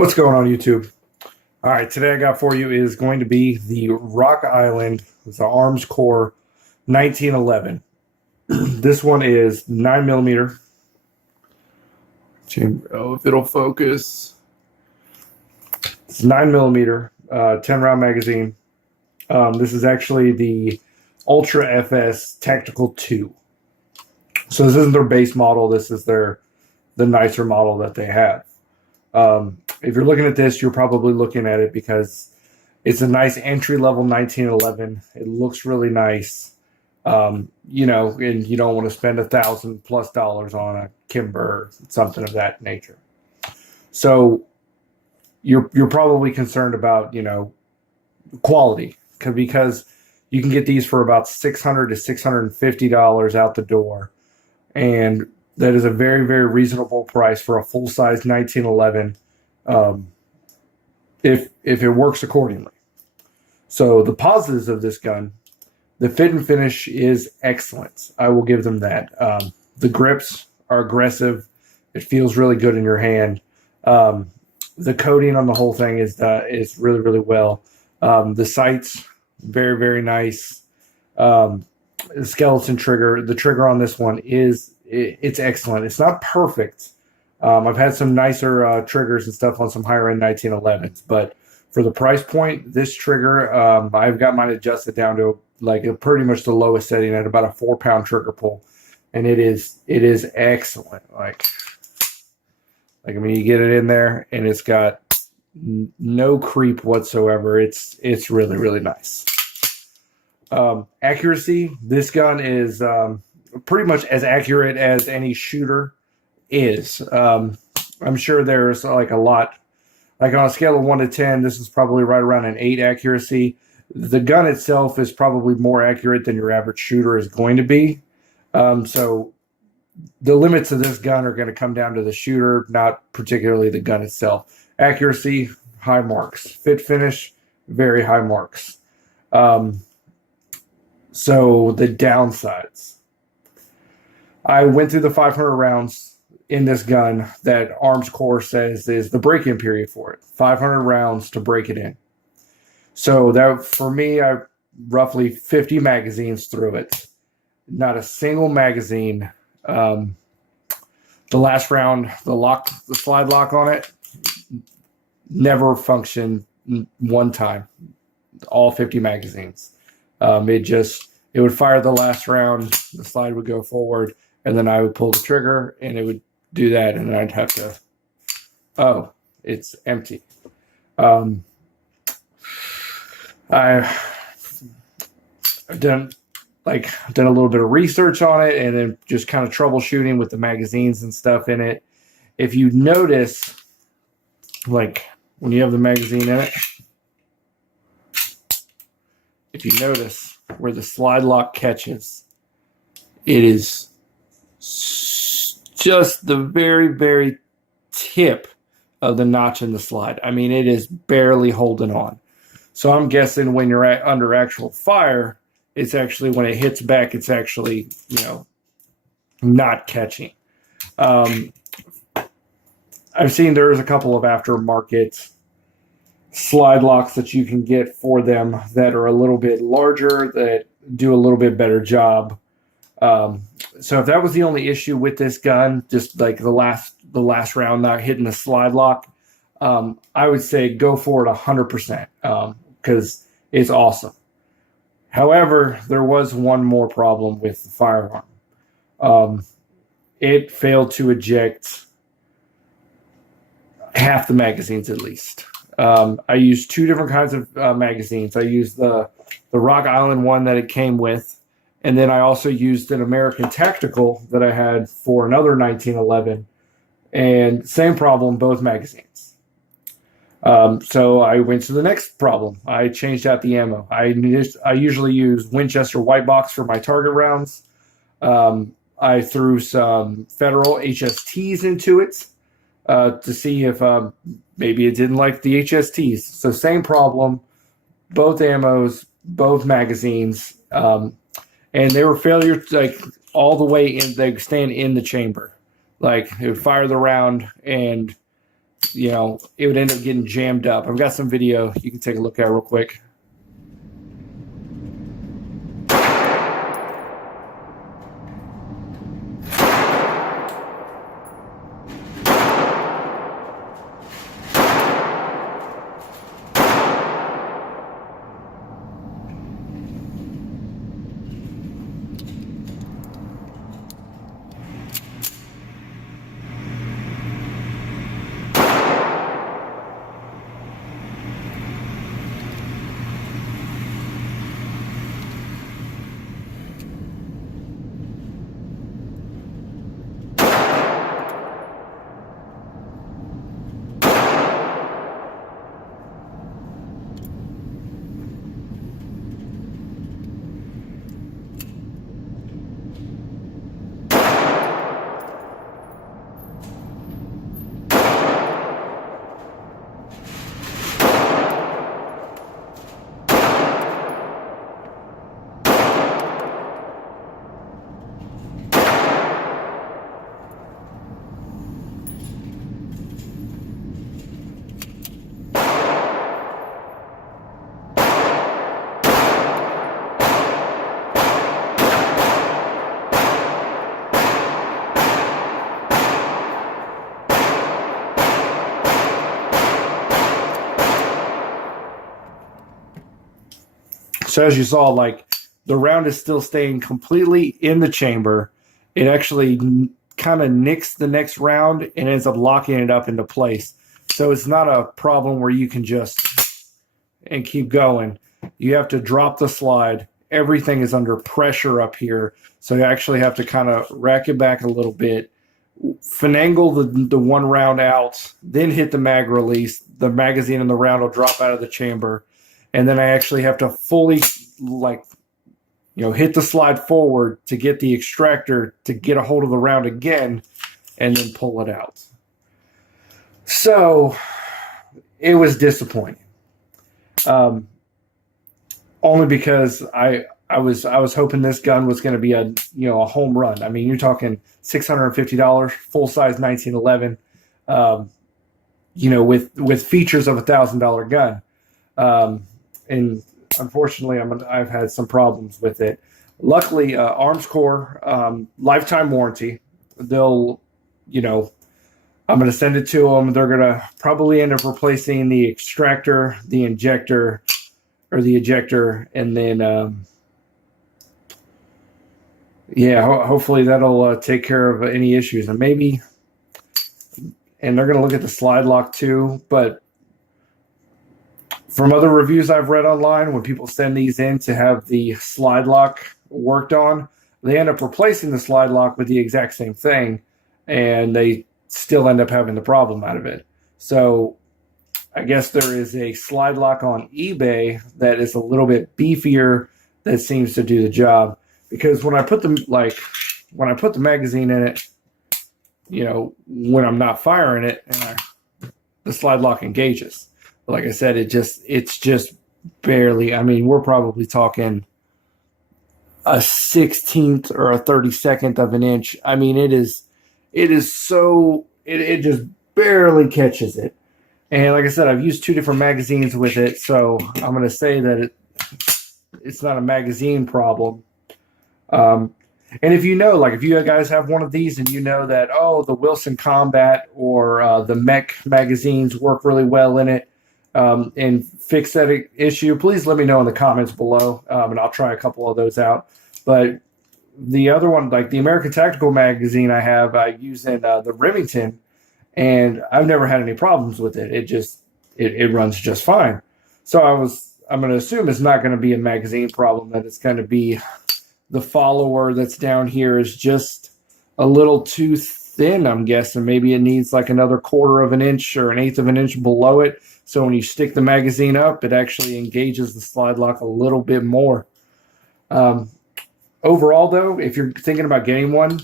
What's going on, YouTube? All right, today I got for you is going to be the Rock Island, the Arms Core 1911. This one is 9mm. Oh, if it'll focus. It's 9mm, 10 round magazine. This is actually the Ultra FS Tactical 2. So this isn't their base model. This is the nicer model that they have. If you're looking at this, you're probably looking at it because it's a nice entry-level 1911. It looks really nice, and you don't want to spend $1,000+ on a Kimber, something of that nature. So you're probably concerned about quality because you can get these for about $600 to $650 out the door, and that is a very, very reasonable price for a full-size 1911. If it works accordingly. So the positives of this gun, the fit and finish is excellent. I will give them that. The grips are aggressive. It feels really good in your hand. The coating on the whole thing is really, really well. The sights, very, very nice. The skeleton trigger, the trigger on this one it's excellent. It's not perfect. I've had some nicer triggers and stuff on some higher-end 1911s, but for the price point, this trigger, I've got mine adjusted down to pretty much the lowest setting at about a 4-pound trigger pull, and it is excellent. I mean, you get it in there, and it's got no creep whatsoever. It's really, really nice. Accuracy, this gun is pretty much as accurate as any shooter is. I'm sure there's a lot, on a scale of 1 to 10, this is probably right around an 8 accuracy. The gun itself is probably more accurate than your average shooter is going to be. So the limits of this gun are going to come down to the shooter, not particularly the gun itself. Accuracy, high marks. Fit finish, very high marks. So the downsides. I went through the 500 rounds in this gun that Arms Core says is the break-in period for it. 500 rounds to break it in. So that, for me, I roughly 50 magazines through it. Not a single magazine. The last round, the slide lock on it, never functioned one time. All 50 magazines. It would fire the last round, the slide would go forward, and then I would pull the trigger, and it would do that, and then I'd have to, it's empty. I've done a little bit of research on it, and then just kind of troubleshooting with the magazines and stuff in it. If you notice, when you have the magazine in it, if you notice where the slide lock catches, it is just the very, very tip of the notch in the slide. I mean, it is barely holding on. So I'm guessing when you're under actual fire, it's actually, when it hits back, it's actually, not catching. I've seen there's a couple of aftermarket slide locks that you can get for them that are a little bit larger, that do a little bit better job. So if that was the only issue with this gun, just the last round not hitting the slide lock, I would say go for it 100%, because it's awesome. However, there was one more problem with the firearm. It failed to eject half the magazines at least. I used 2 different kinds of magazines. I used the Rock Island one that it came with, and then I also used an American Tactical that I had for another 1911, and same problem, both magazines. So I went to the next problem. I changed out the ammo. I usually use Winchester White Box for my target rounds. I threw some Federal HSTs into it to see if maybe it didn't like the HSTs. So same problem, both ammos, both magazines. And they were failure all the way in. They stand in the chamber. It would fire the round, and it would end up getting jammed up. I've got some video you can take a look at real quick. So as you saw, like, the round is still staying completely in the chamber. It actually kind of nicks the next round and ends up locking it up into place. So it's not a problem where you can just and keep going. You have to drop the slide. Everything is under pressure up here. So you actually have to kind of rack it back a little bit, finagle the one round out, then hit the mag release. The magazine and the round will drop out of the chamber. And then I actually have to fully, hit the slide forward to get the extractor to get a hold of the round again and then pull it out. So it was disappointing. Only because I was hoping this gun was going to be a home run. I mean, you're talking $650, full size 1911, with features of $1,000 gun. And unfortunately, I've had some problems with it. Luckily, Arms Corps, lifetime warranty. They'll, I'm going to send it to them. They're going to probably end up replacing the extractor, the injector, or the ejector, and then, hopefully that'll take care of any issues. And they're going to look at the slide lock too, but from other reviews I've read online, when people send these in to have the slide lock worked on, they end up replacing the slide lock with the exact same thing, and they still end up having the problem out of it. So I guess there is a slide lock on eBay that is a little bit beefier that seems to do the job. Because when I put the magazine in it, when I'm not firing it, the slide lock engages. Like I said, it's just barely. I mean, we're probably talking a 16th or a 32nd of an inch. I mean, it is so it just barely catches it. And like I said, I've used two different magazines with it, so I'm going to say that it's not a magazine problem. And if if you guys have one of these and you know that, the Wilson Combat or the Mech magazines work really well in it, and fix that issue, please let me know in the comments below, and I'll try a couple of those out. But the other one, like the American Tactical magazine I use in the Remington, and I've never had any problems with it. It runs just fine. So I'm going to assume it's not going to be a magazine problem, that it's going to be the follower that's down here is just a little too thin, I'm guessing. Maybe it needs like another 1/4 of an inch or 1/8 of an inch below it. So when you stick the magazine up, it actually engages the slide lock a little bit more. Overall, though, if you're thinking about getting one,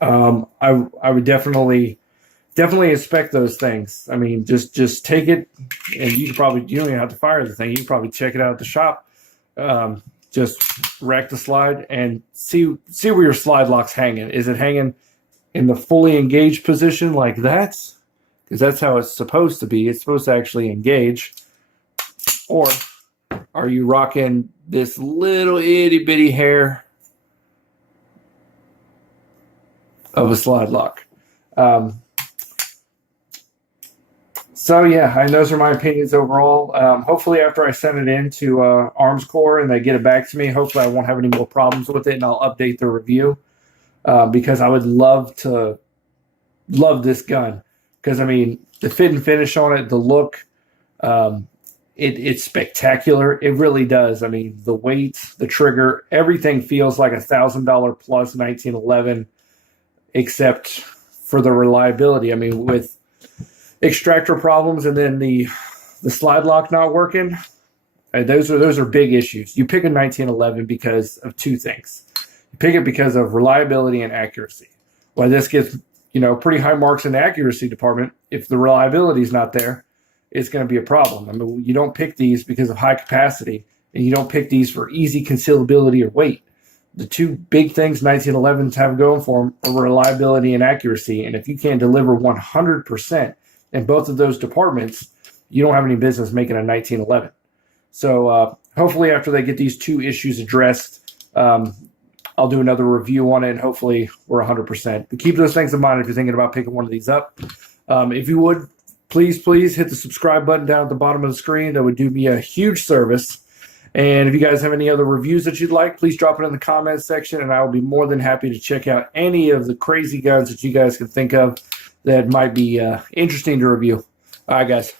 I would definitely inspect those things. I mean, just take it, and you don't even have to fire the thing. You can probably check it out at the shop. Just rack the slide and see where your slide lock's hanging. Is it hanging in the fully engaged position like that? because that's how it's supposed to be. It's supposed to actually engage. Or are you rocking this little itty bitty hair of a slide lock? So yeah, and those are my opinions overall. Hopefully after I send it in to Arms Corps and they get it back to me, hopefully I won't have any more problems with it and I'll update the review because I would love this gun. Because, I mean, the fit and finish on it, the look, it's spectacular. It really does. I mean, the weight, the trigger, everything feels like $1,000 plus 1911 except for the reliability. I mean, with extractor problems and then the slide lock not working, those are big issues. You pick a 1911 because of two things. You pick it because of reliability and accuracy. Well, this gets pretty high marks in the accuracy department. If the reliability is not there, it's going to be a problem. I mean, you don't pick these because of high capacity, and you don't pick these for easy concealability or weight. The two big things 1911s have going for them are reliability and accuracy, and if you can't deliver 100% in both of those departments, you don't have any business making a 1911. So hopefully after they get these two issues addressed, I'll do another review on it, and hopefully we're 100%. But keep those things in mind if you're thinking about picking one of these up. If you would, please hit the subscribe button down at the bottom of the screen. That would do me a huge service. And if you guys have any other reviews that you'd like, please drop it in the comments section, and I will be more than happy to check out any of the crazy guns that you guys can think of that might be interesting to review. All right, guys.